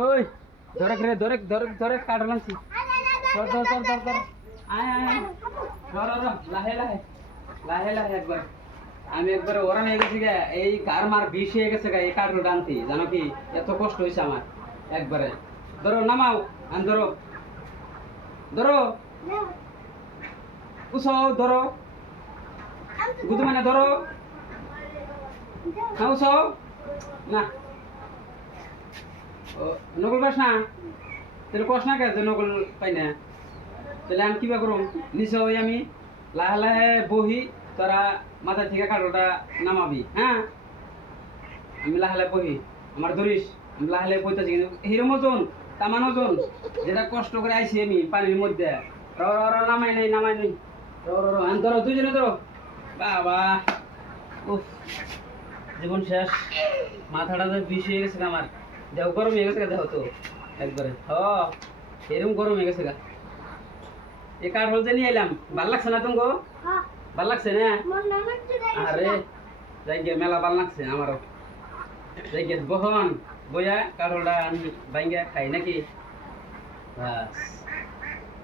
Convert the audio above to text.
ওই ধরে রে ধরে ধরে ধরে কাটল আনছি ধর ধর ধর ধর ধর আয় আয় আয় ধর ধর লাহে লাহে লাহে লাহে একবার আমি একবার ওরা নিয়ে গেছি গা এই কার মার বিষ হয়ে গেছে গা এই কাঠগুলো আনতে জানো কি এত কষ্ট হয়েছে আমার একবারে ধরো নামাও আন ধরো ধরো উসাও ধরো গুদু মানে ধরো হ্যাঁ উসাও না ও নকল পাস না তাহলে কষ না কে নকল পাই না তাহলে আমি কিবা করুম নিচে ওই আমি লাহে লাহে বহি তোরা মাথা থেকে কাঠটা নামাবি হ্যাঁ আমি লাহে লাহে বহি আমার ধরিস আমি লাহে লাহে বইতেছি কিন্তু হিরো মতন তামান ওজন যেটা কষ্ট করে আইছি আমি পানির মধ্যে র র র নামাই নাই র র র আমি ধরো দুজনে ধরো বাবা উফ জীবন শেষ মাথাটা তো বিষ হয়ে গেছে আমার দেহ গরম হয়ে গেছে দেহ তো একবারে এরকম গরম হয়ে গেছে গা এই কাঠ হলতে নিয়ে এলাম ভাল লাগছে না তুমি ভাল লাগছে না আরে যাই গিয়ে মেলা ভাল লাগছে আমারও যাই গিয়ে বহন বইয়া কাঠ হলটা আমি বাইঙ্গা খাই নাকি বাস